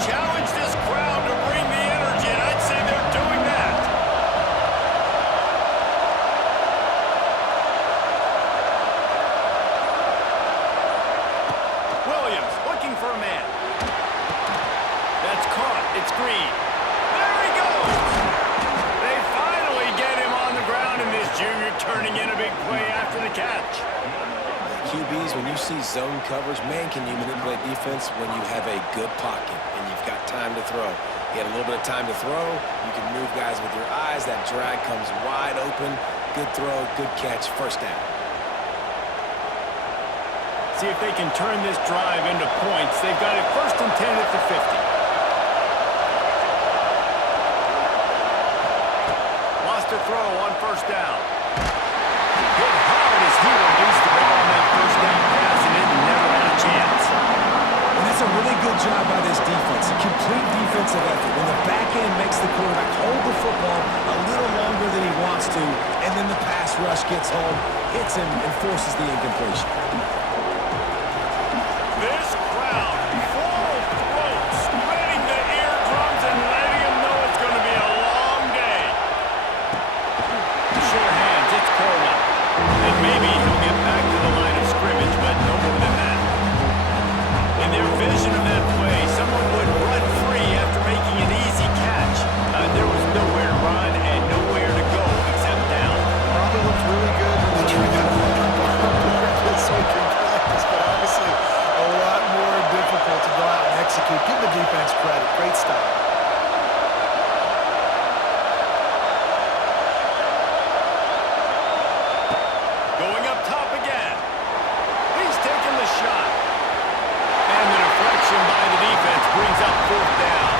challenge this crowd to bring the energy, and I'd say they're doing that. Williams looking for a man. That's caught. It's Green. There he goes. They finally get him on the ground, and this junior turning in a big play after the catch. QBs, when you see zone coverage, man, can you manipulate defense when you have a good pocket and you've got time to throw. You had a little bit of time to throw. You can move guys with your eyes. That drag comes wide open. Good throw, good catch, first down. See if they can turn this drive into points. They've got it 1st and 10 at the 50. Lost a throw on 1st down. Hit hard as he released the ball on that 1st down pass, and it never had a chance. And that's a really good job by this defense. A complete defensive effort. When the back end makes the quarterback hold the football a little longer than he wants to, and then the pass rush gets home, hits him, and forces the incompletion. This crowd, full throat, spreading the eardrums and letting him know it's going to be a long day. Sure hands, it's Coleman. And maybe he'll get back to the line of scrimmage, but no more than that. In their vision of that play, someone would run free after making an easy catch. There was nowhere to run and nowhere to go except down. Probably looked really good when they drew that one up on the board this week in practice, but obviously a lot more difficult to go out and execute. Give the defense credit. Great stop. Going up top again. He's taking the shot. And the deflection by the defense brings up 4th down.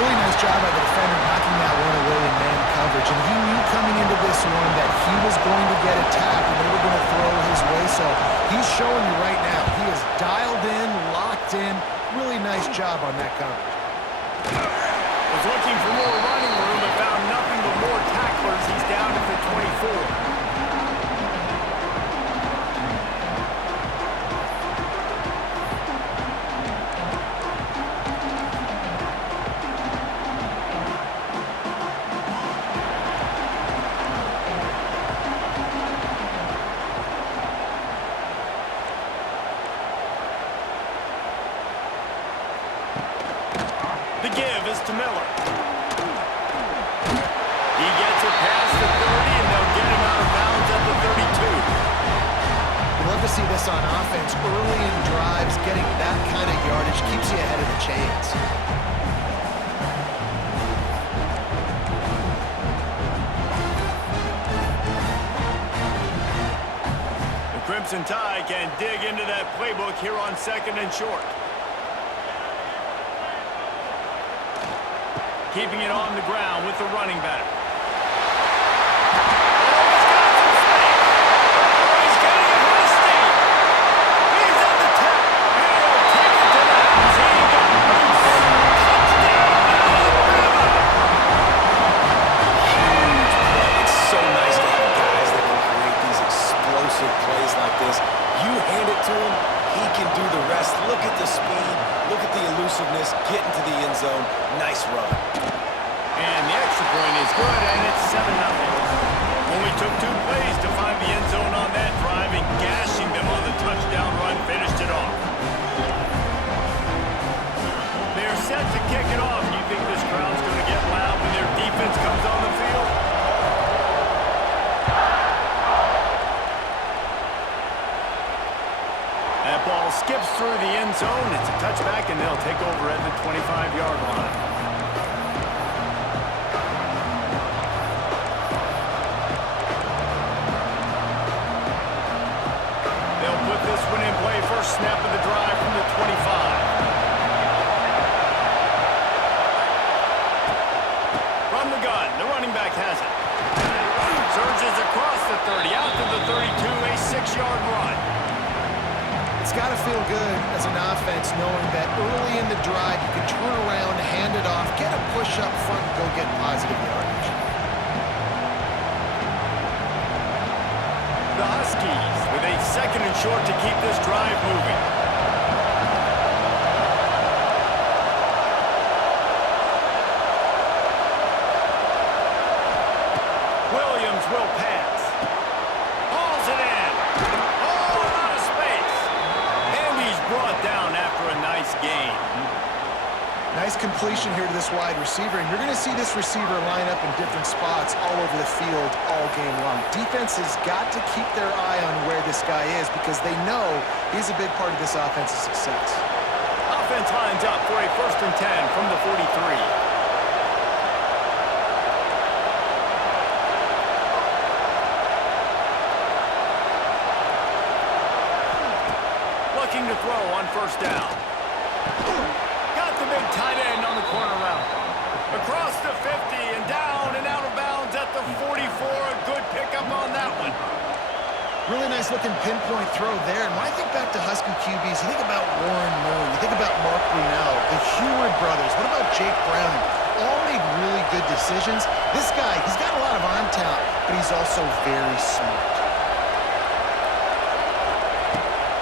Really nice job by the defender knocking that one away in man coverage. And he knew coming into this one that he was going to get attacked and they were going to throw his way. So he's showing you right now. He is dialed in, locked in. Really nice job on that coverage. Was looking for more running room, but found nothing but more tacklers. He's down at the 24. The give is to Miller. He gets it past the 30, and they'll get him out of bounds at the 32. We'd love to see this on offense. Early in drives, getting that kind of yardage keeps you ahead of the chains. The Crimson Tide can dig into that playbook here on 2nd and short. Keeping it on the ground with the running back. He's getting ahead of steam. He's at the tip. And he'll take it to the house. He got loose. Touchdown, Alabama. Huge play. It's so nice to have guys that can create these explosive plays like this. You hand it to him, he can do the rest. Look at the speed. Look at the elusiveness. Get into the end zone. Nice run. And the extra point is good, and it's 7-0. Only took 2 plays to find the end zone on that drive, and gashing them on the touchdown run finished it off. They're set to kick it off. Do you think this crowd's going to get loud when their defense comes on the field? That ball skips through the end zone. It's a touchback, and they'll take over at the 25-yard line. First snap of the drive from the 25. From the gun, the running back has it. Surges across the 30, out to the 32, a 6-yard run. It's got to feel good as an offense knowing that early in the drive you can turn around, hand it off, get a push up front, and go get positive yardage. The Huskies with a 2nd and short to keep this drive moving. will pass. Hauls it in. Oh, a lot of space. And he's brought down after a nice gain. Nice completion here to this wide receiver, and you're going to see this receiver line up in different spots all over the field all game long. Defense has got to keep their eye on where this guy is because they know he's a big part of this offense's success. Offense lines up for a 1st and 10 from the 43. Looking to throw on 1st down. Got the big tight end on the corner route. Across the 50 and down and out of bounds at the 44. A good pickup on that one. Really nice looking pinpoint throw there. And when I think back to Husky QBs, you think about Warren Moon, you think about Mark Brunell, the Heward brothers. What about Jake Browning? All made really good decisions. This guy, he's got a lot of arm talent, but he's also very smart.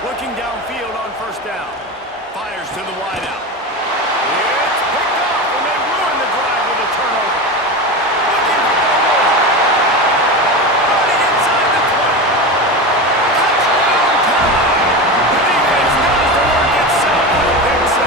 Looking downfield on 1st down. Fires to the wideout. It's picked off, and they ruin the drive with a turnover. Looking for the goal. Running inside the 20. Touchdown time. The defense does the work itself with a pick 6.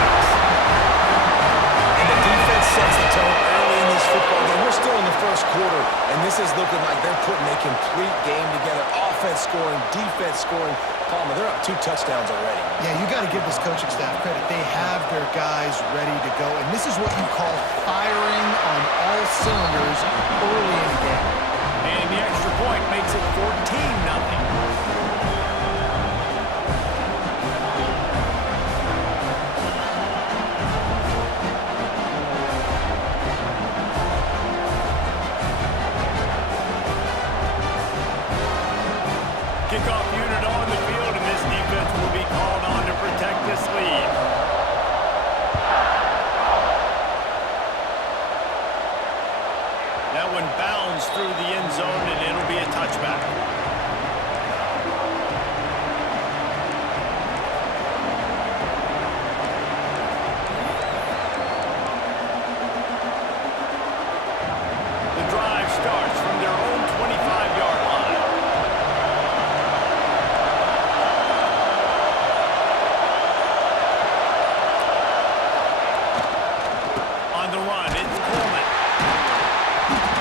And the defense sets the tone early in this football game. We're still in the 1st quarter, and this is looking like they're putting a complete game together. Offense scoring, defense scoring. Palmer, they're up 2 touchdowns already. Yeah, you got to give this coaching staff credit. They have their guys ready to go, and this is what you call firing on all cylinders early in the game. And the extra point makes it 14-0. Kickoff unit on the field, and this defense will be called on to protect this lead. That one bounds through the end zone, and it'll be a touchback. The drive starts from their own 25-yard line. On the run, it's Coleman.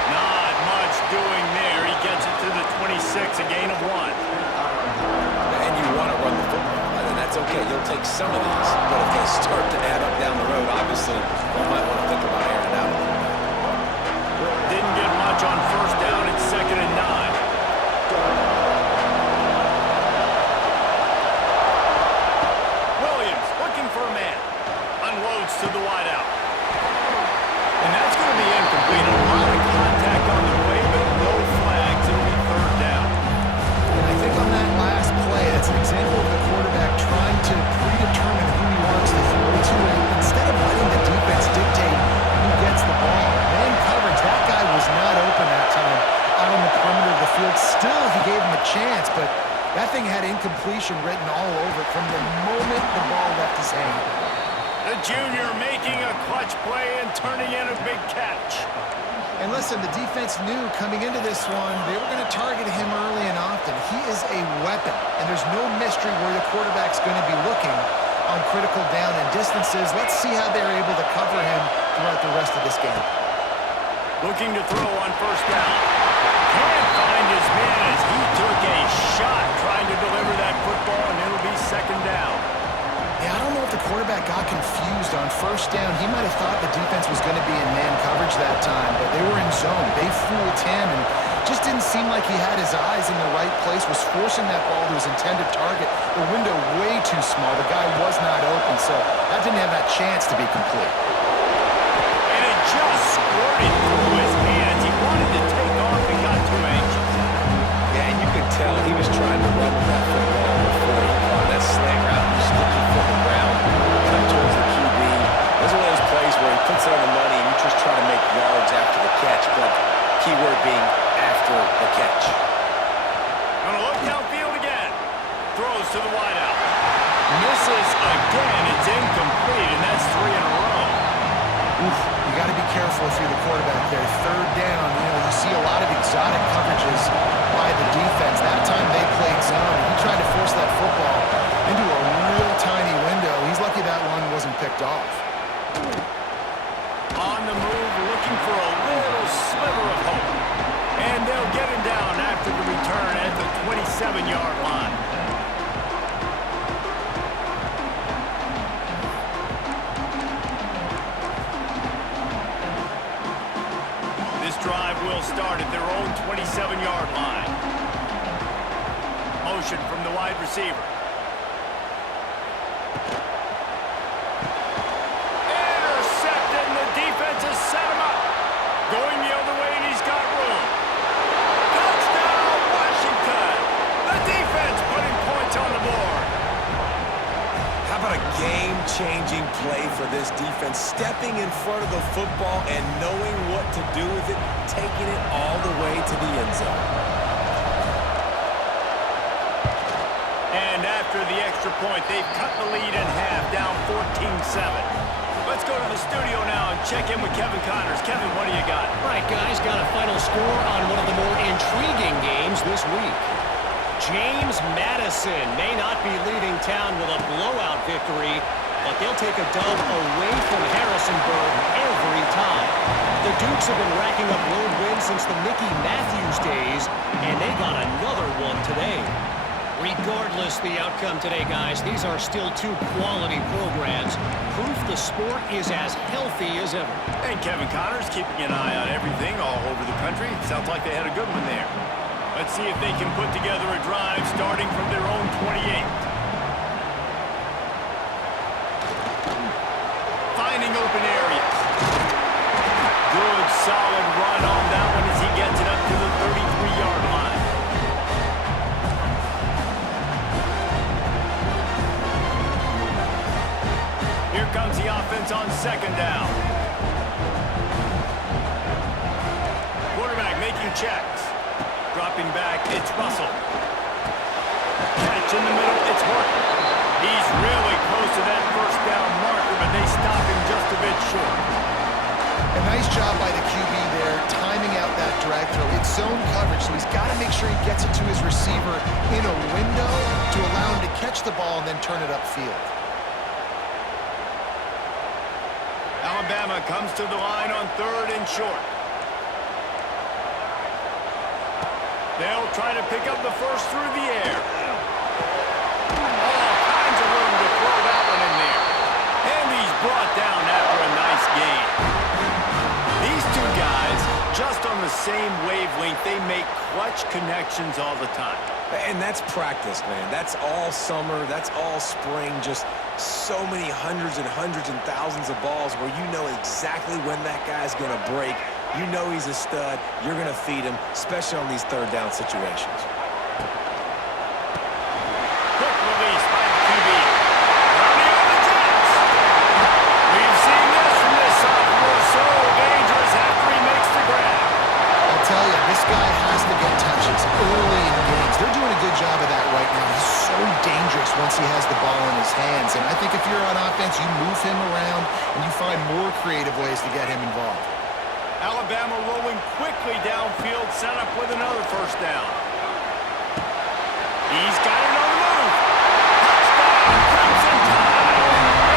Not much doing there. He gets it to the 26, a gain of 1. And you want to run the football, and that's okay. You'll take some of these, but if they start to add up down the road, obviously, you might want to think about airing it out a little bit. Didn't get much on 1st down. It's 2nd and 9. Williams looking for a man. Unloads to the wideout. And that's going to be incomplete. A lot of contact on the way, but no flags. It'll be 3rd down. And I think on that last play, that's an example of the quarterback trying to predetermine who he wants to throw to, and instead of letting the defense dictate who gets the ball. Man coverage, that guy was not open that time out on the perimeter of the field. Still, he gave him a chance, but that thing had incompletion written all over it from the moment the ball left his hand. The junior making a clutch play and turning in a big catch. And listen, the defense knew coming into this one, they were going to target him early and often. He is a weapon, and there's no mystery where the quarterback's going to be looking on critical down and distances. Let's see how they're able to cover him throughout the rest of this game. Looking to throw on 1st down. Can't find his man as he took a shot trying to deliver that football, and it'll be 2nd down. Yeah, I don't know if the quarterback got confused on 1st down. He might have thought the defense was going to be in man coverage that time, but they were in zone. They fooled him and just didn't seem like he had his eyes in the right place, was forcing that ball to his intended target. The window way too small. The guy was not open, so that didn't have that chance to be complete. And it just squirted through his hands. He wanted to take off and got too anxious. Yeah, and you could tell he was trying to run with that football before he caught that slant route. You stick your foot in the ground, come towards the QB. There's one of those plays where he puts it on the money and you just try to make yards after the catch, but keyword being after the catch. Gonna look downfield again. Throws to the wideout. Misses again. It's incomplete, and that's 3 in a row. Oof, you got to be careful if you're the quarterback there. Third down, you see a lot of exotic coverages by the defense. That time they played zone. He tried to force that football into a real tiny window. He's lucky that one wasn't picked off. On the move, looking for a little sliver of hope. And they'll get him down after the return at the 27-yard line. This drive will start at their own 27-yard line. Motion from the wide receiver. Intercepted, and the defense has set him up. Going the other way, and he's got room. Touchdown, Washington! The defense putting points on the board. How about a game-changing play for this defense? Stepping in front of the football and knowing what to do with it, taking it all the way to the end zone. And after the extra point, they've cut the lead in half, down 14-7. Let's go to the studio now and check in with Kevin Connors. Kevin, what do you got? All right, guys, got a final score on one of the more intriguing games this week. James Madison may not be leaving town with a blowout victory, but they'll take a dub away from Harrisonburg every time. The Dukes have been racking up road wins since the Mickey Matthews days, and they got another one today. Regardless the outcome today, guys, these are still two quality programs. Proof the sport is as healthy as ever. And Kevin Connors keeping an eye on everything all over the country. Sounds like they had a good one there. Let's see if they can put together a drive starting from their own 28. Finding open areas. Good, solid run on that one as he gets it up to the 33-yard line. Here comes the offense on second down. Quarterback making checks. Dropping back, it's Russell. Catch in the middle, it's Horton. He's really close to that first down marker, but they stop him just a bit short. A nice job by the QB there, timing out that drag throw. It's zone coverage, so he's got to make sure he gets it to his receiver in a window to allow him to catch the ball and then turn it upfield. Alabama comes to the line on third and short. They'll try to pick up the first through the air. All kinds of room to throw that one in there. And he's brought down after a nice gain. These two guys, just on the same wavelength, they make clutch connections all the time. And that's practice, man. That's all summer. That's all spring. Just so many hundreds and thousands of balls where you know exactly when that guy's going to break. You know he's a stud. You're going to feed him, especially on these third down situations. Quick release by the QB. Running on the Jets. We've seen this from this sophomore. So dangerous after he makes the grab. I'll tell you, this guy has to get touches early in games. They're doing a good job of that right now. He's so dangerous once he has the ball in his hands. And I think if you're on offense, you move him around and you find more creative ways to get him involved. Alabama rolling quickly downfield, set up with another first down. He's got it on the move. Touchdown, Crimson Tide.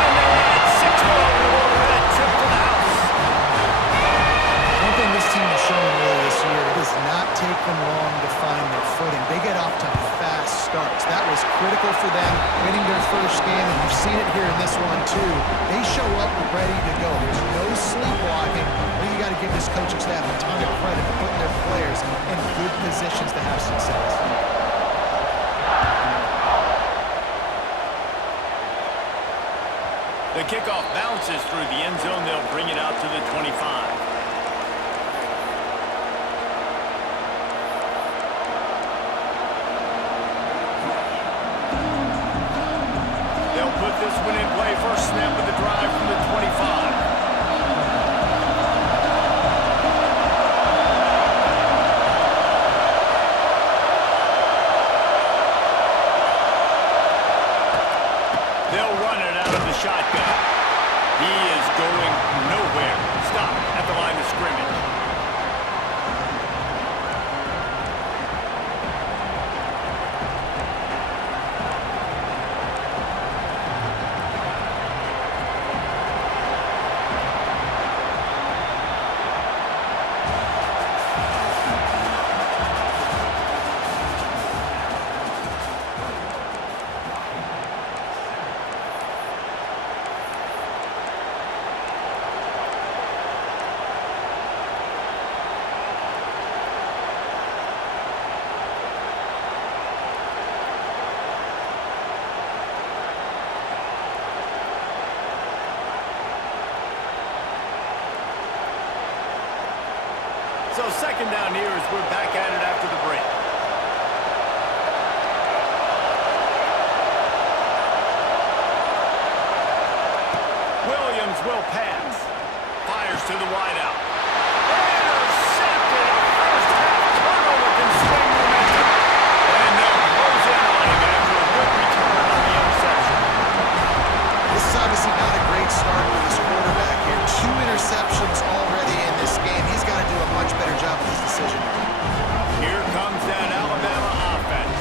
And they add 6 more to order that trip to the house. One thing this team has shown early this year, it does not take them long to find their footing. They get off to fast starts. That was critical for them, winning their first game, and you've seen it here in this one too. They show up ready to go. There's no sleepwalking. You got to give this coaching staff a ton of credit for putting their players in good positions to have success. The kickoff bounces through the end zone. They'll bring it out to the 25. They'll put this one in play. First snap of the drive from the 25. They'll run it out of the shotgun. He is going So second down here as we're back at it after the break. Williams will pass. Fires to the wideout. Intercepted. First half turnover can swing momentum. And they'll close in on him after a good return on the interception. This is obviously not a great start for this quarterback here. 2 interceptions already in this game. He's got to do a much better job with his decision making. Here comes that Alabama offense.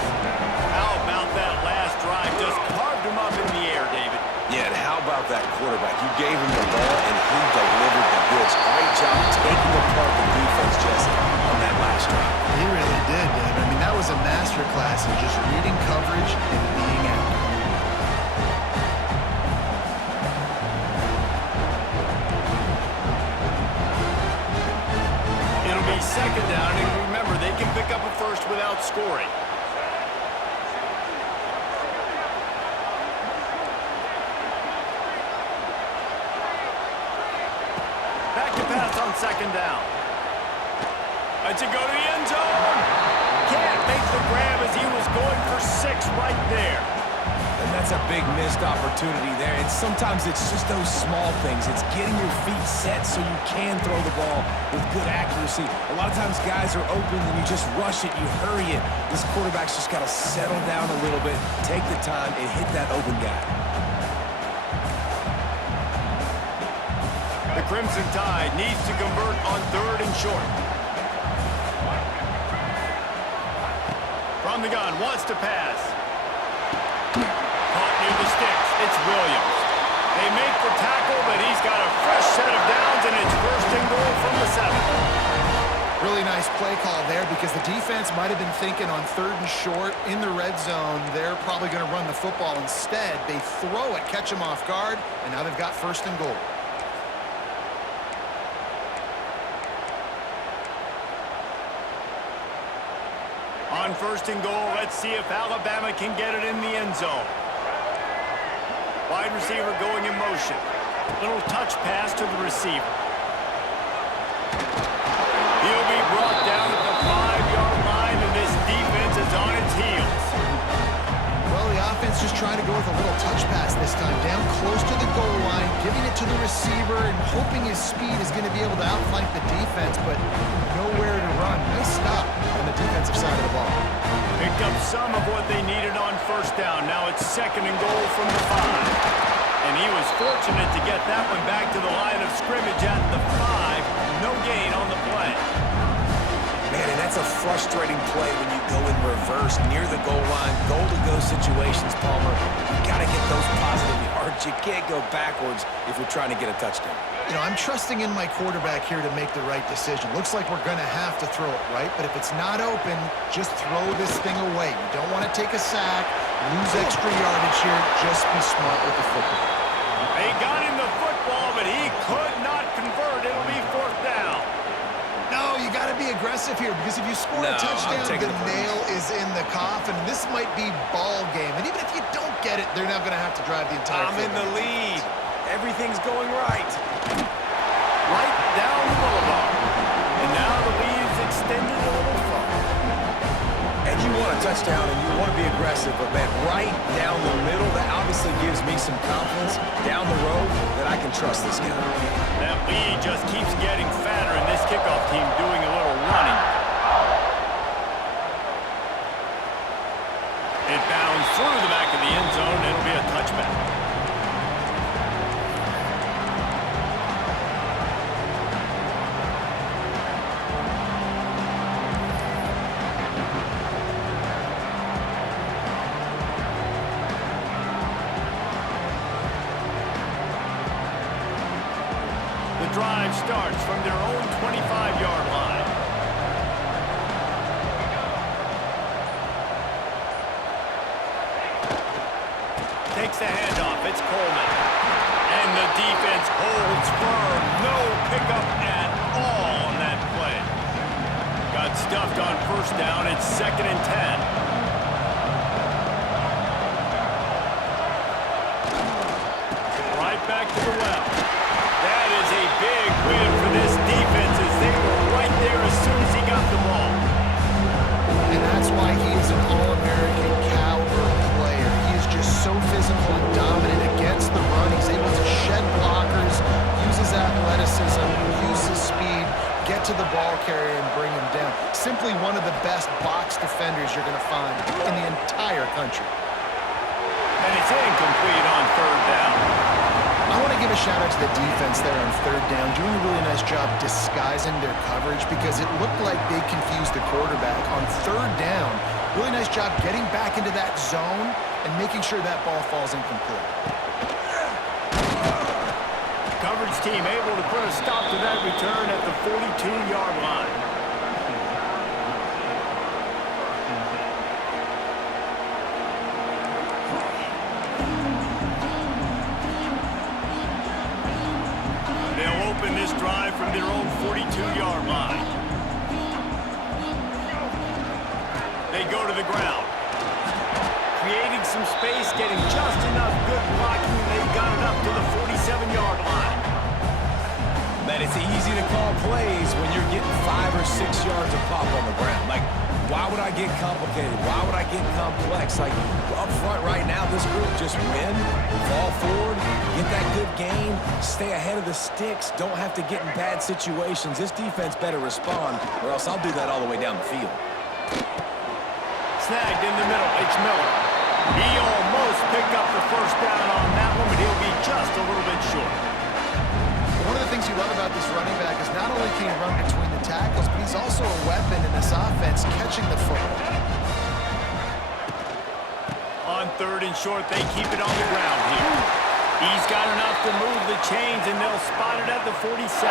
How about that last drive? Just carved him up in the air, David. Yeah, and how about that quarterback? You gave him the ball, and he delivered the goods. Great job taking apart the defense, Jesse, on that last drive. He really did, Dave. I mean, that was a masterclass in just reading coverage and being accurate. It'll be second down, and remember, they can pick up a first without scoring. Back to pass on second down. Lets it go to the end zone. Can't make the grab as he was going for 6 right there. And that's a big missed opportunity there. And sometimes it's just those small things. It's getting your feet set so you can throw the ball with good accuracy. A lot of times guys are open and you just rush it, you hurry it. This quarterback's just got to settle down a little bit, take the time, and hit that open guy. The Crimson Tide needs to convert on 3rd and short. From the gun, wants to pass. Caught near the sticks. It's Williams. They make the tackle, but he's got a fresh set of downs, and it's 1st and goal from the 7. Really nice play call there because the defense might have been thinking on 3rd and short in the red zone. They're probably going to run the football instead. They throw it, catch him off guard, and now they've got 1st and goal. On 1st and goal, let's see if Alabama can get it in the end zone. Wide receiver going in motion. Little touch pass to the receiver. He'll be brought down at the 5-yard line, and this defense is on its heels. Well, the offense just trying to go with a little touch pass this time. Down close to the goal line, giving it to the receiver and hoping his speed is going to be able to outflank the defense, but nowhere to run. Nice stop on the defensive side of the ball. Picked up some of what they needed on 1st down. Now it's 2nd and goal from the 5. And he was fortunate to get that one back to the line of scrimmage at the 5. No gain on the play. Man, and that's a frustrating play when you go in reverse near the goal line, goal-to-go situations, Palmer. You got to get those positive yards. You can't go backwards if you're trying to get a touchdown. You know, I'm trusting in my quarterback here to make the right decision. Looks like we're going to have to throw it, right? But if it's not open, just throw this thing away. You don't want to take a sack, lose extra yardage here. Just be smart with the football. They got him the football, but he could not convert. It'll be 4th down. No, you got to be aggressive here because if you score a touchdown, the nail is in the coffin. This might be ball game. And even if you don't get it, they're not going to have to drive the entire I'm in the lead. Everything's going right. Right down the boulevard. And now the lead is extended a little further. And you want a touchdown and you want to be aggressive, but man, right down the middle, that obviously gives me some confidence down the road that I can trust this guy. That lead just keeps getting fatter, and this kickoff team doing a little running. It bounds through the back of the end zone. It'll be a touchback. The drive starts from their own 25-yard line. Takes the handoff. It's Coleman. And the defense holds firm. No pickup at all on that play. Got stuffed on 1st down. It's 2nd and 10. Right back to the well. That is a big win for this defense as they were right there as soon so physical and dominant against the run. He's able to shed blockers, use his athleticism, use his speed, get to the ball carrier and bring him down. Simply one of the best box defenders you're going to find in the entire country. And it's incomplete on third down. I want to give a shout out to the defense there on third down, doing a really nice job disguising their coverage because it looked like they confused the quarterback on third down. Really nice job getting back into that zone and making sure that ball falls incomplete. Coverage team able to put a stop to that return at the 42-yard line. They'll open this drive from their own 42-yard line. They go to the ground. Creating some space, getting just enough good blocking, and they got it up to the 47-yard line. Man, it's easy to call plays when you're getting 5 or 6 yards of pop on the ground. Like, why would I get complicated? Why would I get complex? Like, up front right now, this group just win, fall forward, get that good gain, stay ahead of the sticks, don't have to get in bad situations. This defense better respond, or else I'll do that all the way down the field. Snagged in the middle, it's Miller. He almost picked up the first down on that one, but he'll be just a little bit short. One of the things you love about this running back is not only can he run between the tackles, but he's also a weapon in this offense catching the football. On third and short, they keep it on the ground here. He's got enough to move the chains, and they'll spot it at the 47.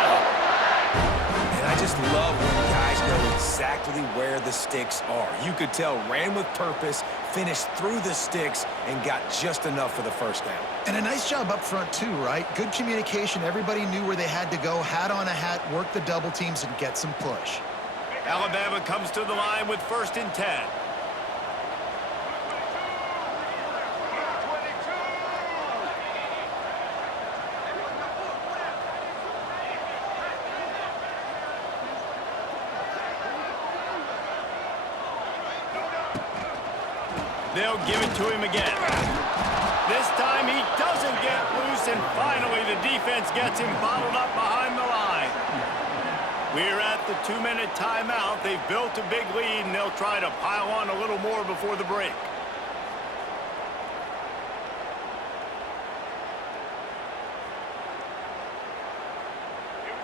And I just love when guys know exactly where the sticks are. You could tell ran with purpose, finished through the sticks, and got just enough for the first down. And a nice job up front too, right? Good communication. Everybody knew where they had to go, hat on a hat, work the double teams, and get some push. Alabama comes to the line with 1st and 10. They'll give it to him again. This time he doesn't get loose, and finally the defense gets him bottled up behind the line. We're at the 2-minute timeout. They've built a big lead, and they'll try to pile on a little more before the break.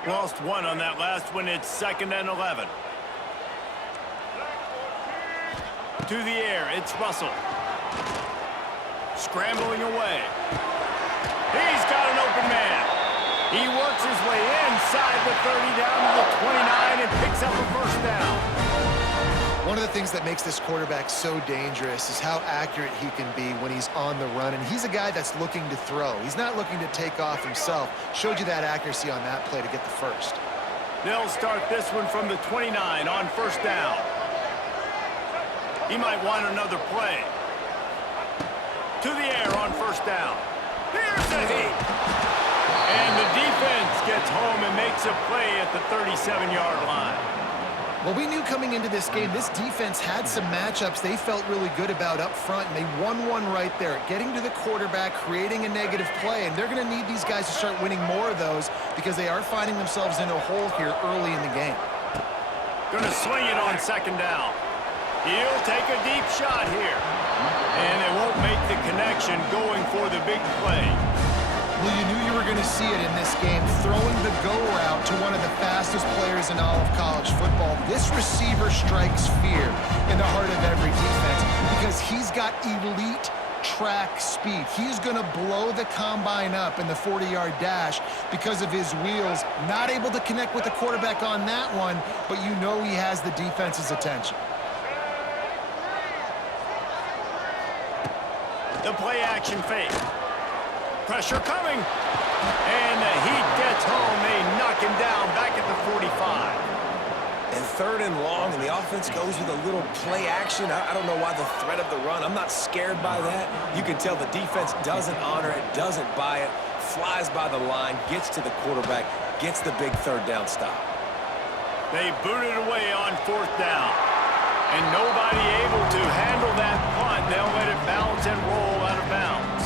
Lost one on that last one. It's 2nd and 11. To the air, it's Russell. Scrambling away. He's got an open man. He works his way inside the 30 down to the 29 and picks up a first down. One of the things that makes this quarterback so dangerous is how accurate he can be when he's on the run. And he's a guy that's looking to throw. He's not looking to take off himself. Showed you that accuracy on that play to get the first. They'll start this one from the 29 on 1st down. He might want another play. To the air on 1st down. Here's a hit. And the defense gets home and makes a play at the 37-yard line. Well, we knew coming into this game, this defense had some matchups they felt really good about up front, and they won one right there, getting to the quarterback, creating a negative play, and they're going to need these guys to start winning more of those because they are finding themselves in a hole here early in the game. Going to swing it on 2nd down. He'll take a deep shot here. And they won't make the connection going for the big play. Well, you knew you were going to see it in this game, throwing the go route to one of the fastest players in all of college football. This receiver strikes fear in the heart of every defense because he's got elite track speed. He's going to blow the combine up in the 40-yard dash because of his wheels. Not able to connect with the quarterback on that one, but you know he has the defense's attention. The play action fake. Pressure coming. And the Heat gets home. They knock him down back at the 45. And 3rd and long, and the offense goes with a little play action. I don't know why the threat of the run. I'm not scared by that. You can tell the defense doesn't honor it, doesn't buy it, flies by the line, gets to the quarterback, gets the big 3rd down stop. They boot it away on 4th down. And nobody able to handle that punt. They'll let it bounce and roll out of bounds.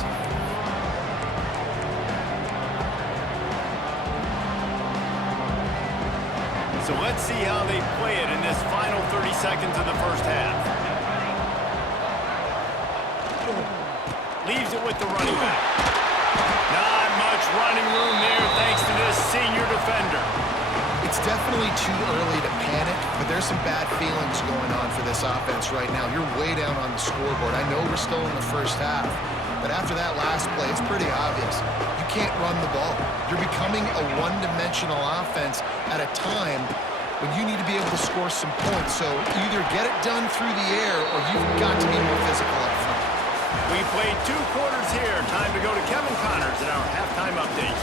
So let's see how they play it in this final 30 seconds of the first half. Leaves it with the running back. Not much running room there thanks to this senior defender. It's definitely too early to panic, but there's some bad feelings going on for this offense right now. You're way down on the scoreboard. I know we're still in the first half, but after that last play, it's pretty obvious. You can't run the ball. You're becoming a one-dimensional offense at a time when you need to be able to score some points. So either get it done through the air or you've got to be more physical up front. We played 2 quarters here. Time to go to Kevin Connors in our halftime update.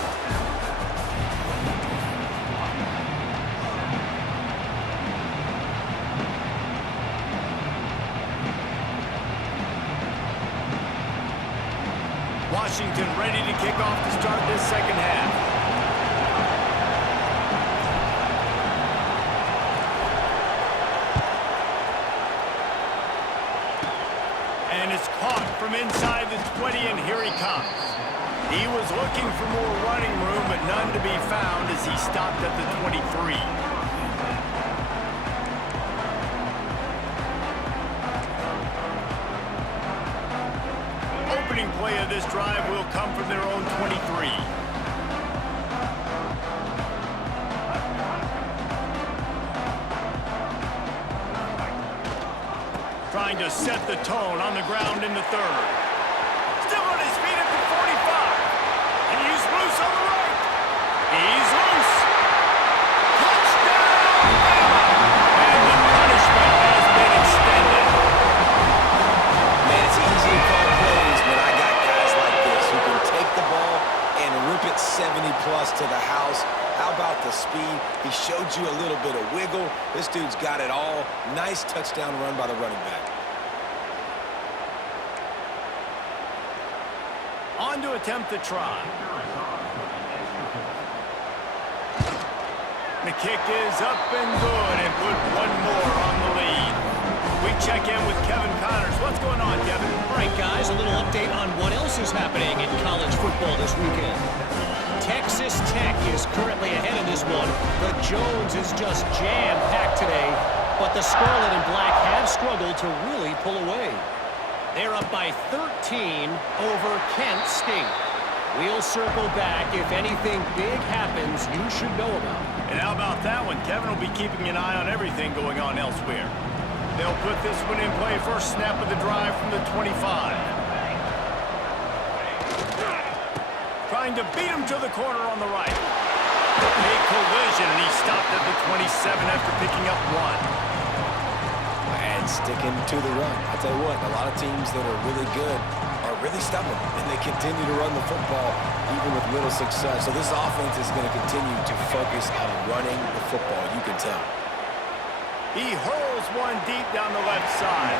Washington ready to kick off to start this second half. And it's caught from inside the 20, and here he comes. He was looking for more running room, but none to be found as he stopped at the 23. Opening play of this drive will come from their own 23. Trying to set the tone on the ground in the third. Still on his feet at the 45. He's loose on the right. He's loose. Touchdown! And the punishment has been extended. Man, it's easy to call plays when I got guys like this who can take the ball and rip it 70-plus to the house. How about the speed? He showed you a little bit of wiggle. This dude's got it all. Nice touchdown run by the running back. On to attempt the try. The kick is up and good and put one more on the lead. We check in with Kevin Connors. What's going on, Kevin? All right, guys, a little update on what else is happening in college football this weekend. Texas Tech is currently ahead in this one. The Jones is just jam-packed today, but the Scarlet and Black have struggled to really pull away. They're up by 13 over Kent State. We'll circle back. If anything big happens, you should know about it. And how about that one? Kevin will be keeping an eye on everything going on elsewhere. They'll put this one in play. First snap of the drive from the 25. Trying to beat him to the corner on the right. A collision, and he stopped at the 27 after picking up 1. And sticking to the run. I'll tell you what, a lot of teams that are really good are really stubborn, and they continue to run the football even with little success. So this offense is going to continue to focus on running the football, you can tell. He hurls one deep down the left side.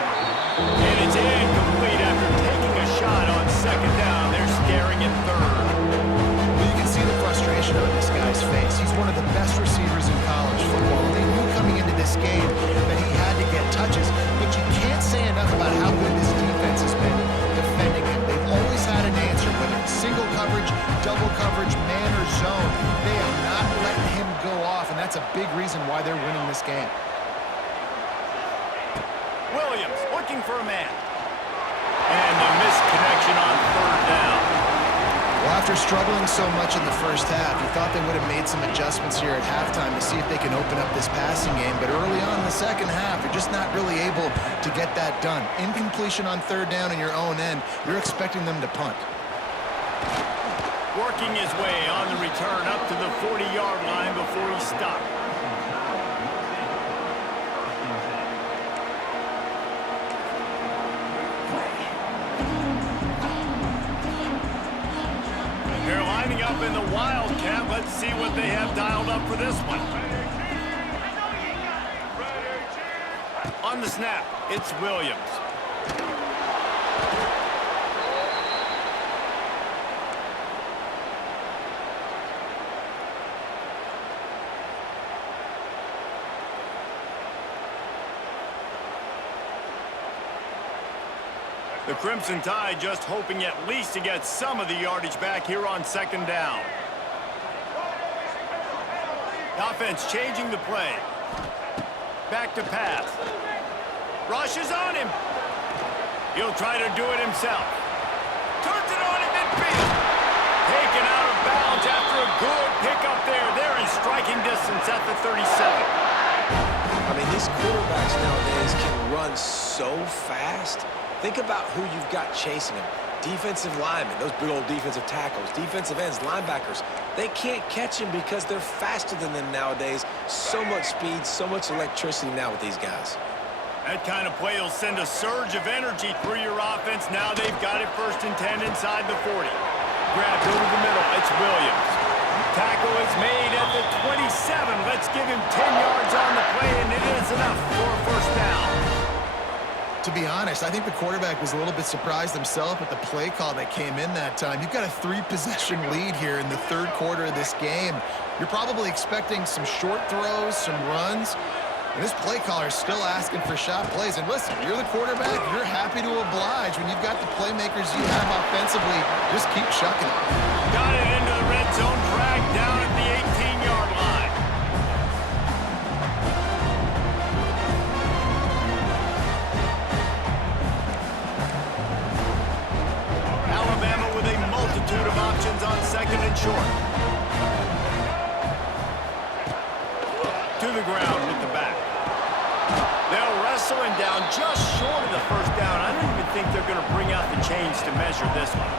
And it's incomplete after taking a shot on second down. They're staring at third. Well, you can see the frustration on this guy's face. He's one of the best receivers in college football. They knew coming into this game that he had to get touches, but you can't say enough about how good this defense has been defending him. They've always had an answer, whether it's single coverage, double coverage, man or zone. They are not letting him go off, and that's a big reason why they're winning this game. Williams looking for a man. And a missed connection on third down. Well, after struggling so much in the first half, you thought they would have made some adjustments here at halftime to see if they can open up this passing game. But early on in the second half, you're just not really able to get that done. Incompletion on third down in your own end, you're expecting them to punt. Working his way on the return up to the 40-yard line before he stopped. They're lining up in the Wildcat. Let's see what they have dialed up for this one. On the snap, it's Williams. The Crimson Tide just hoping at least to get some of the yardage back here on second down. Offense changing the play. Back to pass. Rush is on him. He'll try to do it himself. Turns it on in midfield. Taken out of bounds after a good pickup there. They're in striking distance at the 37. I mean, these quarterbacks nowadays can run so fast. Think about who you've got chasing them. Defensive linemen, those big old defensive tackles, defensive ends, linebackers. They can't catch him because they're faster than them nowadays. So much speed, so much electricity now with these guys. That kind of play will send a surge of energy through your offense. Now they've got it 1st and 10 inside the 40. Grabbed over the middle. It's Williams. Tackle is made at the 27. Let's give him 10 yards on the play, and it is enough for a 1st down. To be honest, I think the quarterback was a little bit surprised himself at the play call that came in that time. You've got a 3-possession lead here in the 3rd quarter of this game. You're probably expecting some short throws, some runs. And this play caller is still asking for shot plays. And listen, you're the quarterback. You're happy to oblige. When you've got the playmakers you have offensively, just keep chucking it. Got it into the red zone, dragged down at the 18-yard line. Alabama with a multitude of options on 2nd and short. To the ground with the back. They'll wrestle him down just short of the 1st down. I don't even think they're going to bring out the chains to measure this one.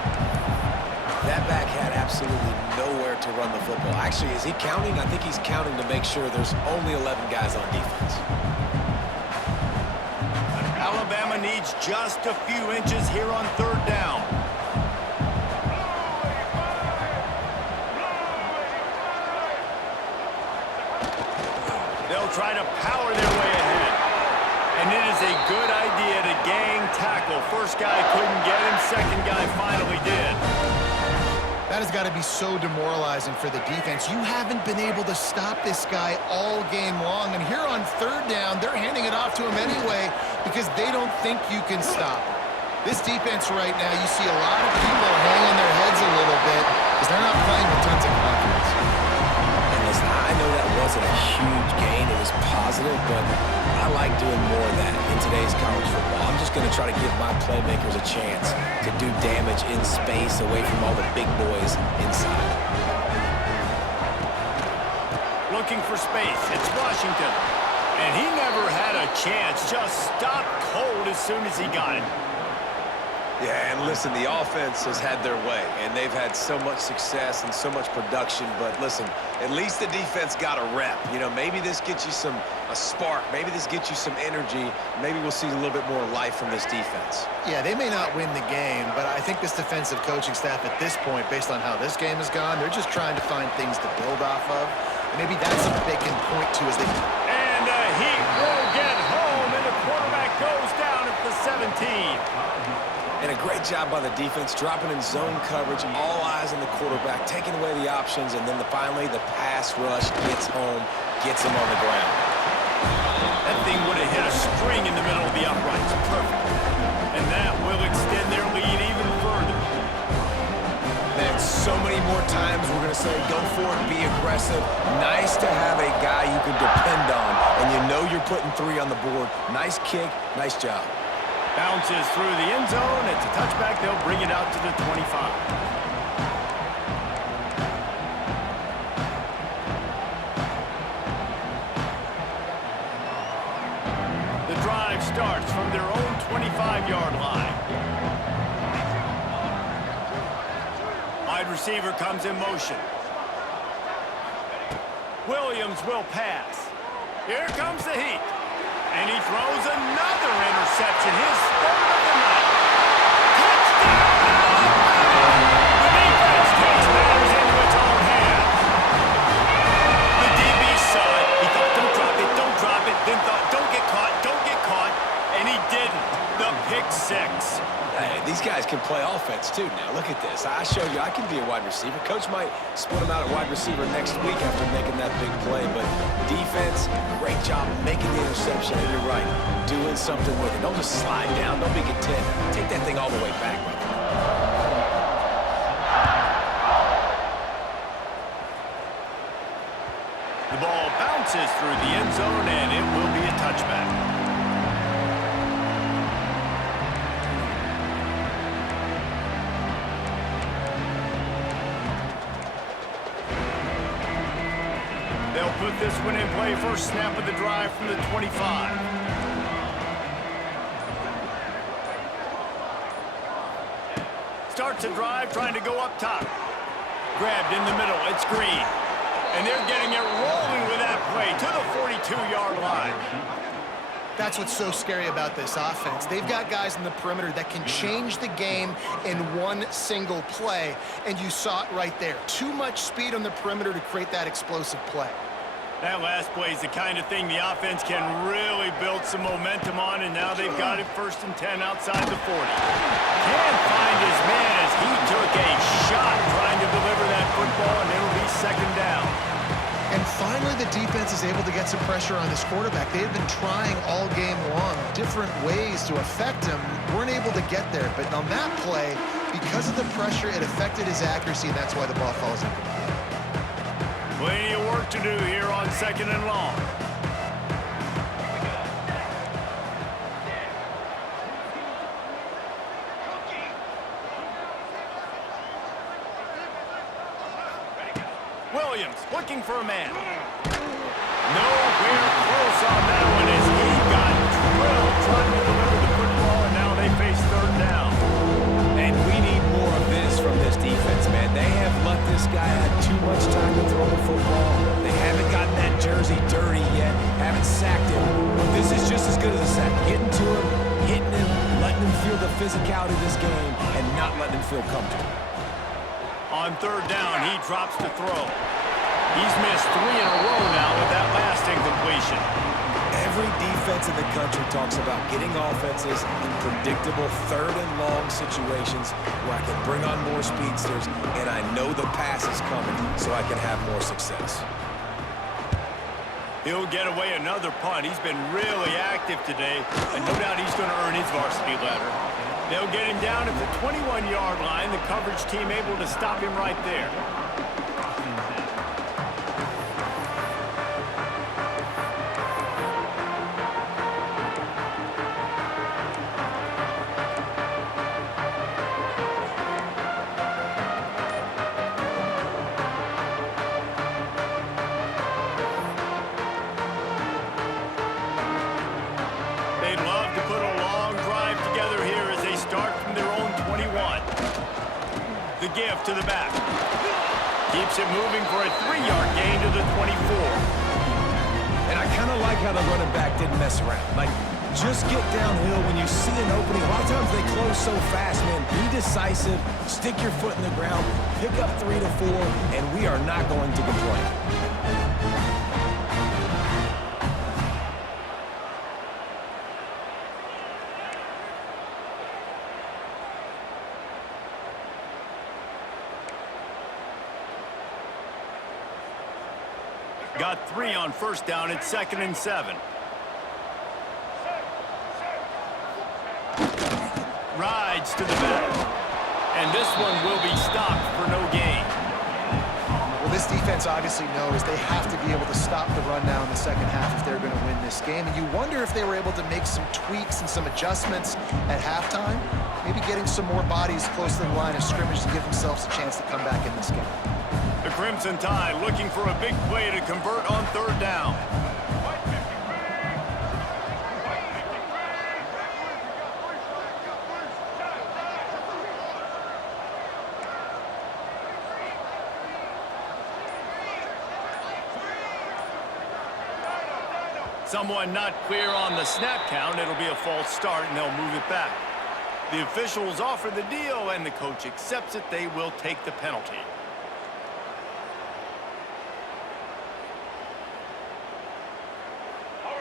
That back had absolutely nowhere to run the football. Actually, is he counting? I think he's counting to make sure there's only 11 guys on defense. Alabama needs just a few inches here on 3rd down. They'll try to power their way ahead. And it is a good idea to gang tackle. 1st guy couldn't get him. 2nd guy finally did. That has got to be so demoralizing for the defense. You haven't been able to stop this guy all game long. And here on 3rd down, they're handing it off to him anyway because they don't think you can stop him. This defense right now, you see a lot of people hanging their heads a little bit because they're not playing with tons of confidence. And listen, I know that wasn't a huge gain. It was positive, but I like doing more of that in today's college football. I'm just going to try to give my playmakers a chance to do damage in space away from all the big boys inside. Looking for space. It's Washington. And he never had a chance. Just stopped cold as soon as he got it. Yeah, and listen, the offense has had their way, and they've had so much success and so much production. But listen, at least the defense got a rep. You know, maybe this gets you a spark. Maybe this gets you some energy. Maybe we'll see a little bit more life from this defense. Yeah, they may not win the game, but I think this defensive coaching staff at this point, based on how this game has gone, they're just trying to find things to build off of. Maybe that's something they can point to as they... And he will get home, and the quarterback goes down at the 17. And a great job by the defense, dropping in zone coverage, all eyes on the quarterback, taking away the options, and then finally the pass rush gets home, gets him on the ground. That thing would have hit a string in the middle of the uprights. Perfect. And that will extend their lead even further. Man, so many more times we're going to say, go for it, be aggressive. Nice to have a guy you can depend on, and you know you're putting 3 on the board. Nice kick, nice job. Bounces through the end zone. It's a touchback. They'll bring it out to the 25. The drive starts from their own 25-yard line. Wide receiver comes in motion. Williams will pass. Here comes the heat. And he throws another interception. His 3rd of the night. Touchdown, Alabama! The defense takes matters into its own hands. The DB saw it. He thought, don't drop it. Then thought, don't get caught. And he didn't. The pick 6. Hey, these guys can play offense too now. Look at this. I show you I can be a wide receiver. Coach might split him out at wide receiver next week after making that big play. But defense, great job making the interception. And you're right, doing something with it. Don't just slide down. Don't be content. Take that thing all the way back, brother. The ball bounces through the end zone, and it will be a touchback. They'll put this one in play. First snap of the drive from the 25. Starts a drive, trying to go up top. Grabbed in the middle. It's Green. And they're getting it rolling with that play to the 42-yard line. That's what's so scary about this offense. They've got guys in the perimeter that can change the game in one single play, and you saw it right there. Too much speed on the perimeter to create that explosive play. That last play is the kind of thing the offense can really build some momentum on, and now they've got it 1st and 10 outside the 40. Can't find his man as he took a shot trying to deliver that football, and it'll be 2nd down. And finally, the defense is able to get some pressure on this quarterback. They had been trying all game long different ways to affect him. Weren't able to get there, but on that play, because of the pressure, it affected his accuracy, and that's why the ball falls incomplete. Plenty of work to do here on 2nd and long. Williams looking for a man. Nowhere close on that one as he got drilled trying to deliver the football, and now they face 3rd down. And we need more of this from this defense, man. They have let this guy have too much time to throw the football. They haven't gotten that jersey dirty yet, haven't sacked him. But this is just as good as a sack. Getting to him, hitting him, letting him feel the physicality of this game, and not letting him feel comfortable. On 3rd down, he drops to throw. He's missed 3 in a row now with that last incompletion. Every defense in the country talks about getting offenses in predictable 3rd and long situations where I can bring on more speedsters and I know the pass is coming so I can have more success. He'll get away another punt. He's been really active today, and no doubt he's going to earn his varsity letter. They'll get him down at the 21-yard line. The coverage team able to stop him right there. The give to the back. Keeps it moving for a 3-yard gain to the 24. And I kind of like how the running back didn't mess around. Like, just get downhill when you see an opening. A lot of times they close so fast, man. Be decisive, stick your foot in the ground, pick up 3 to 4, and we are not going to complain. Got 3 on 1st down. It's 2nd and 7. Rides to the back. And this one will be stopped for no gain. Well, this defense obviously knows they have to be able to stop the run now in the 2nd half if they're going to win this game. And you wonder if they were able to make some tweaks and some adjustments at halftime, maybe getting some more bodies close to the line of scrimmage to give themselves a chance to come back in this game. The Crimson Tide looking for a big play to convert on 3rd down. Someone not clear on the snap count. It'll be a false start, and they'll move it back. The officials offer the deal, and the coach accepts it. They will take the penalty.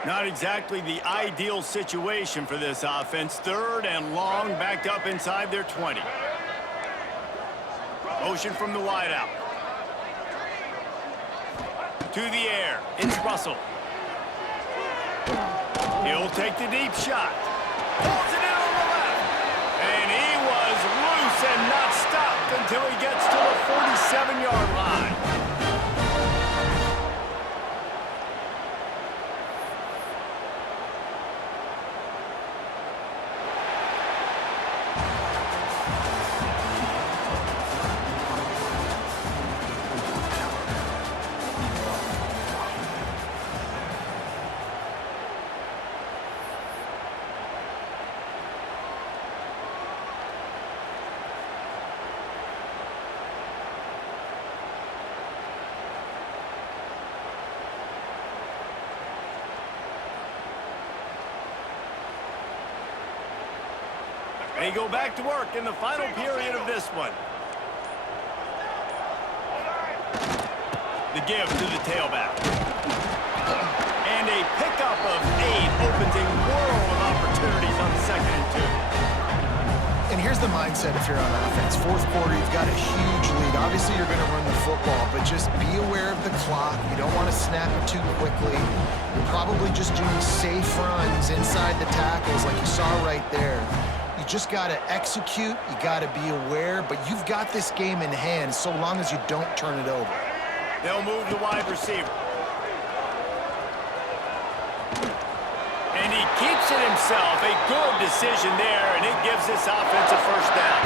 Not exactly the ideal situation for this offense. 3rd and long, backed up inside their 20. Motion from the wideout. To the air. It's Russell. He'll take the deep shot. Pulls it in on the left. And he was loose and not stopped until he gets to the 47-yard line. They go back to work in the final period of this one. The give to the tailback. And a pickup of 8 opens a world of opportunities on 2nd and 2. And here's the mindset if you're on offense. Fourth quarter, you've got a huge lead. Obviously, you're going to run the football, but just be aware of the clock. You don't want to snap it too quickly. You're probably just doing safe runs inside the tackles like you saw right there. You just got to execute. You got to be aware, but you've got this game in hand so long as you don't turn it over. They'll move the wide receiver. And he keeps it himself. A good decision there, and it gives this offense a first down.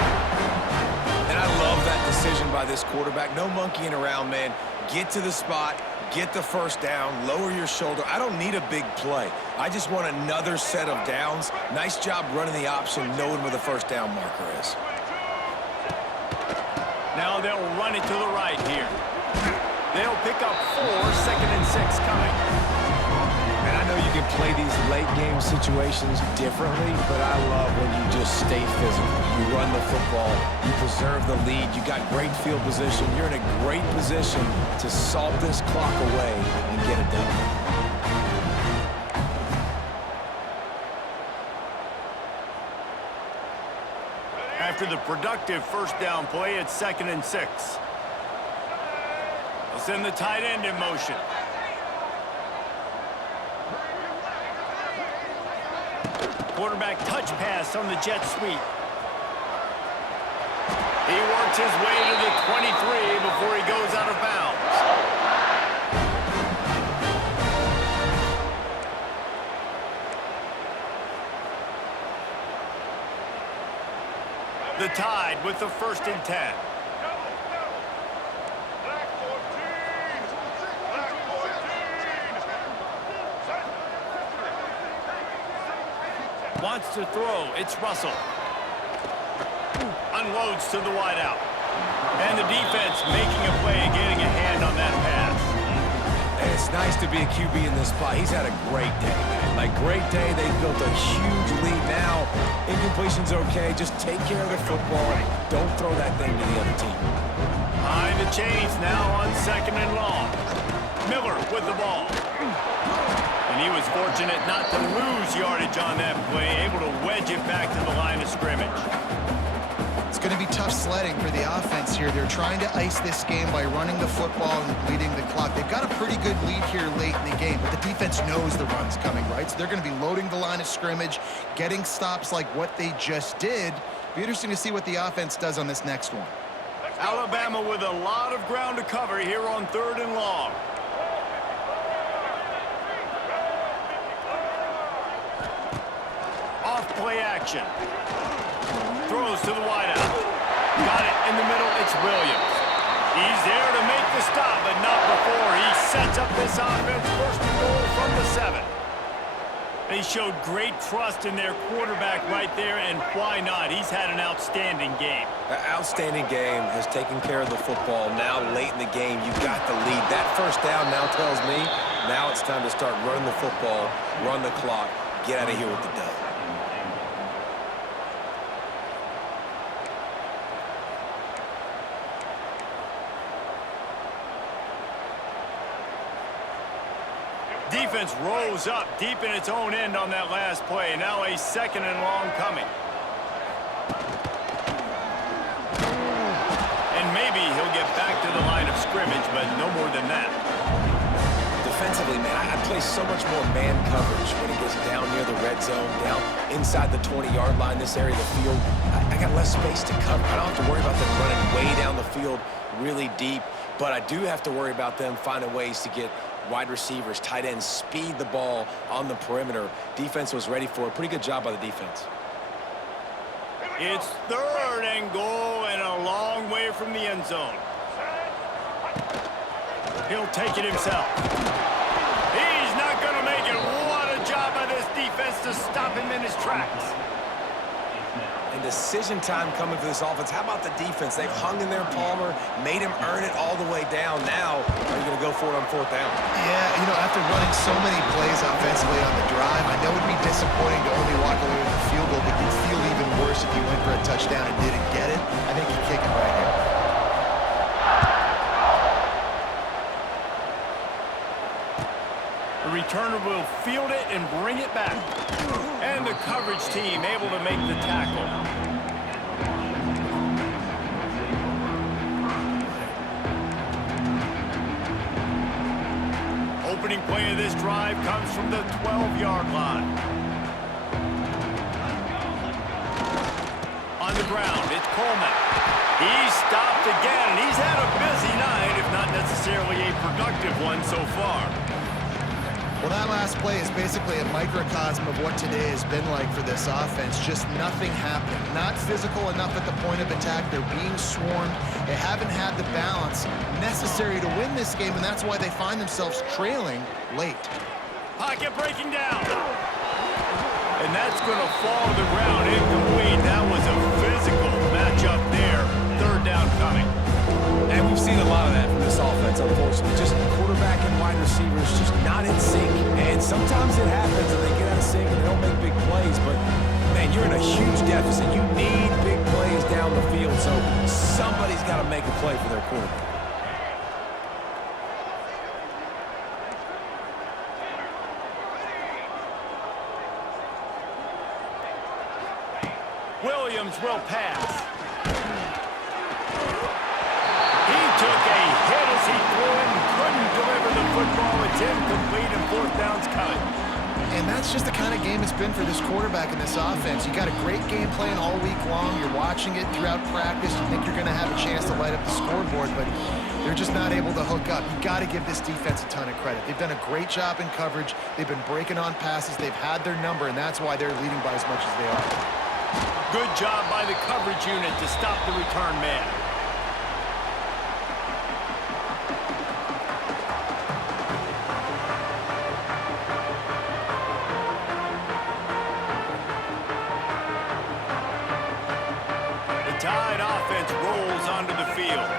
And I love that decision by this quarterback. No monkeying around, man. Get to the spot, get the first down, lower your shoulder. I don't need a big play. I just want another set of downs. Nice job running the option, knowing where the first down marker is. Now they'll run it to the right here. They'll pick up 4, 2nd and 6 coming. And I know you can play these late game situations differently, but I love when you just stay physical. You run the football, you preserve the lead, you got great field position. You're in a great position to salt this clock away and get it done. After the productive first down play, it's 2nd and 6. They'll send the tight end in motion. Quarterback touch pass on the jet sweep. He works his way to the 23 before he goes out of bounds. The Tide with the 1st and 10. Wants to throw. It's Russell. Unloads to the wideout. And the defense making a play, getting a hand on that pass. And it's nice to be a QB in this spot. He's had a great day, man. Like, great day. They've built a huge lead now. Incompletion's okay. Just take care of the football. Don't throw that thing to the other team. Behind the chains now on 2nd and long. Miller with the ball. And he was fortunate not to lose yardage on that play, able to wedge it back to the line of scrimmage. It's going to be tough sledding for the offense here. They're trying to ice this game by running the football and bleeding the clock. They've got a pretty good lead here late in the game, but the defense knows the run's coming, right? So they're going to be loading the line of scrimmage, getting stops like what they just did. Be interesting to see what the offense does on this next one. Alabama with a lot of ground to cover here on 3rd and long. Off-play action. Throws to the wideout. Got it in the middle. It's Williams. He's there to make the stop, but not before he sets up this offense. 1st and goal from the 7. They showed great trust in their quarterback right there, and why not? He's had an outstanding game. An outstanding game, has taken care of the football. Now, late in the game, you got the lead. That first down now tells me now it's time to start running the football, run the clock, get out of here with the dub. Defense rose up deep in its own end on that last play. Now a 2nd and long coming. And maybe he'll get back to the line of scrimmage, but no more than that. Defensively, man, I play so much more man coverage when it gets down near the red zone, down inside the 20-yard line, this area of the field. I got less space to cover. I don't have to worry about them running way down the field really deep, but I do have to worry about them finding ways to get wide receivers, tight ends, speed the ball on the perimeter. Defense was ready for it. Pretty good job by the defense. It's 3rd and goal and a long way from the end zone. He'll take it himself. He's not going to make it. What a job by this defense to stop him in his tracks. And decision time coming for this offense. How about the defense? They've hung in there, Palmer, made him earn it all the way down. Now, are you going to go for it on 4th down? Yeah, you know, after running so many plays offensively on the drive, I know it'd be disappointing to only walk away with a field goal, but you'd feel even worse if you went for a touchdown and didn't get it. I think you kick it right here. The returner will field it and bring it back. And the coverage team able to make the tackle. Opening play of this drive comes from the 12-yard line. On the ground, it's Coleman. He's stopped again, and he's had a busy night, if not necessarily a productive one so far. Well, that last play is basically a microcosm of what today has been like for this offense. Just nothing happening. Not physical enough at the point of attack. They're being swarmed. They haven't had the balance necessary to win this game, and that's why they find themselves trailing late. Pocket breaking down. And that's going to fall to the ground incomplete. That was a physical matchup there. 3rd down coming. And we've seen a lot of that from this offense, unfortunately. Just quarterback and wide receivers just not in sync. And sometimes it happens and they get out of sync and they don't make big plays. But, man, you're in a huge deficit. You need big plays down the field. So somebody's got to make a play for their quarterback. Williams will pass. He took a hit as he threw it and couldn't deliver the football. It's incomplete and 4th down's coming. And that's just the kind of game it's been for this quarterback in this offense. You got a great game plan all week long. You're watching it throughout practice. You think you're going to have a chance to light up the scoreboard, but they're just not able to hook up. You got to give this defense a ton of credit. They've done a great job in coverage. They've been breaking on passes. They've had their number, and that's why they're leading by as much as they are. Good job by the coverage unit to stop the return man. The Tide offense rolls onto the field.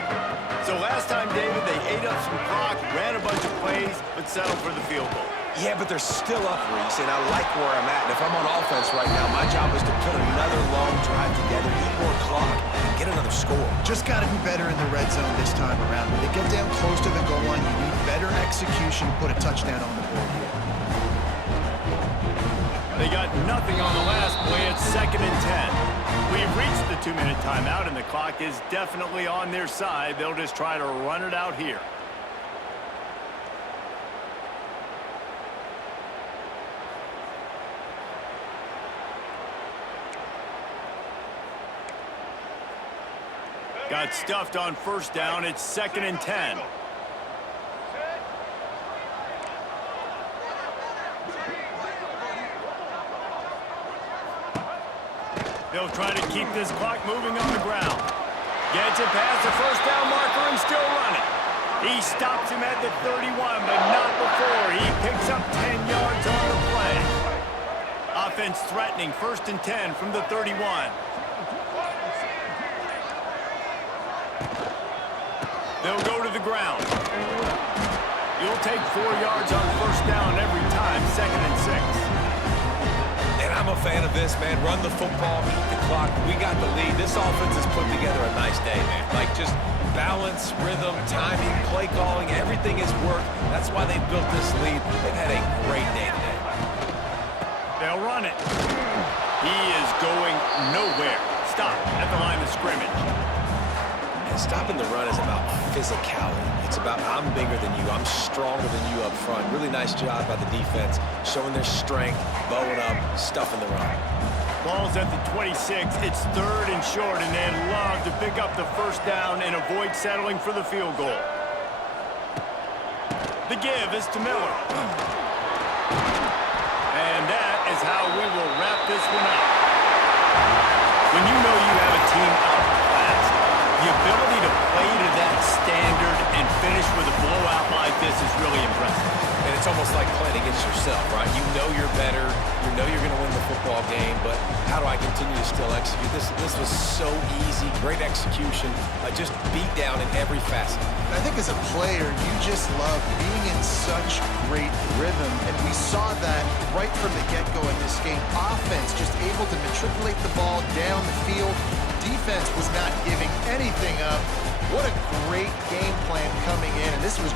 So last time, David, they ate up some clock, ran a bunch of plays, but settled for the field goal. Yeah, but they're still up, Reese, and I like where I'm at. And if I'm on offense right now, my job is to put another long drive together, eat more clock, and get another score. Just got to do better in the red zone this time around. When they get down close to the goal line, you need better execution to put a touchdown on the board here. They got nothing on the last play. It's 2nd and 10. We've reached the 2-minute timeout, and the clock is definitely on their side. They'll just try to run it out here. Got stuffed on 1st down. It's 2nd and 10. They'll try to keep this clock moving on the ground. Gets it past the 1st down marker and still running. He stops him at the 31, but not before. He picks up 10 yards on the play. Offense threatening 1st and 10 from the 31. They'll go to the ground. You'll take 4 yards on 1st down every time, 2nd and 6. And I'm a fan of this, man. Run the football, eat the clock. We got the lead. This offense has put together a nice day, man. Like, just balance, rhythm, timing, play calling, everything has worked. That's why they built this lead. They've had a great day today. They'll run it. He is going nowhere. Stop at the line of scrimmage. And stopping the run is about physicality. It's about I'm bigger than you. I'm stronger than you up front. Really nice job by the defense, showing their strength, bowing up, stuffing the run. Ball's at the 26. It's 3rd and short, and they'd love to pick up the 1st down and avoid settling for the field goal. The give is to Miller. And that is how we will wrap this one up. When you know you have a team outclassed, the ability to play to that standard and finish with a blowout like this is really impressive. And it's almost like playing against yourself, right? You know you're better. You know you're going to win the football game, but how do I continue to still execute? This was so easy. Great execution. Just beat down in every facet. I think as a player, you just love being in such great rhythm, and we saw that right from the get-go in this game. Offense just able to matriculate the ball down the field. Defense was not giving anything up. What a great game plan coming in, and this was